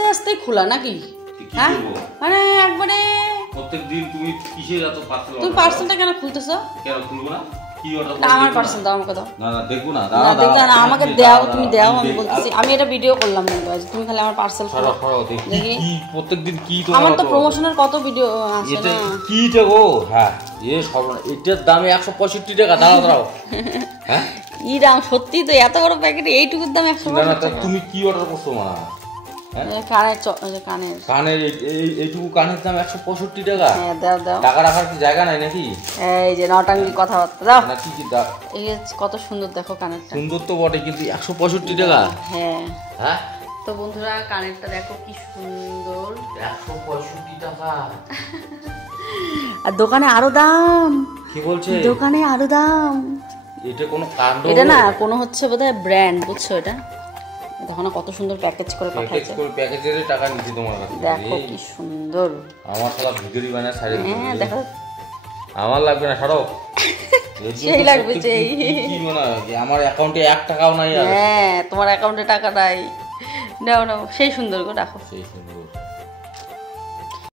আস্তে আস্তে খোলা নাকি? হ্যাঁ মানে একবারে প্রত্যেকদিন তুমি কিসের এত পার্সেল? তুমি পার্সেলটা কেন খুলতেছো? কেন খুলবো না? কি অর্ডার? না আমার পার্সেল দাও, আমাকে দাও। না না দেখবো না, না দেখো না, আমাকে দাও, তুমি দাও, আমি বলতেছি। আমি এটা ভিডিও করলাম না, তুমি খালি আমার পার্সেল খাও খাও দেখি কি প্রত্যেকদিন কি তোমার। আমার তো প্রমোশনের কত ভিডিও আছে না। কি গো? হ্যাঁ সব এটার দাম 165 টাকা। দাঁড়াও দাঁড়াও। হ্যাঁ ই দাম সত্যি তো, এত বড় প্যাকেট এইটুকুর দাম 165 টাকা। তুমি কি অর্ডার করছো মা? কানের এইটুকু কানের দাম 165 টাকা। হ্যাঁ দাও দাও। টাকা রাখার কি জায়গা নাই নাকি? এই যে নটাঙ্গি কথাবার্তা দাও না। কি দাও? এই কত সুন্দর দেখো কানেরটা। সুন্দর তো বটে, কিন্তু 165 টাকা। হ্যাঁ হ্যাঁ তো বন্ধুরা কানেরটা দেখো কি সুন্দর, 165 টাকা। আর দোকানে আরো দাম। কি বলছে? দোকানে আরো দাম। এটা কোনো কাণ্ড? এটা না কোনো হচ্ছে বোধহয় ব্র্যান্ড, বুঝছো? এটা দেখো না কত সুন্দর প্যাকেজ করে পাঠাচ্ছে। প্যাকেজের টাকা নিচ্ছে তোমার কাছে। দেখো কি সুন্দর। আমার শালা ভিখারি বানায় সাইডে। হ্যাঁ দেখো। আমার লাগবে না, ছাড়ো। সেই লাগবে সেই। কি মনে হয় আমার অ্যাকাউন্টে 1 টাকাও নাই? হ্যাঁ তোমার অ্যাকাউন্টে টাকা নাই। নাও নাও, সেই সুন্দর গো, রাখো। সেই সুন্দর।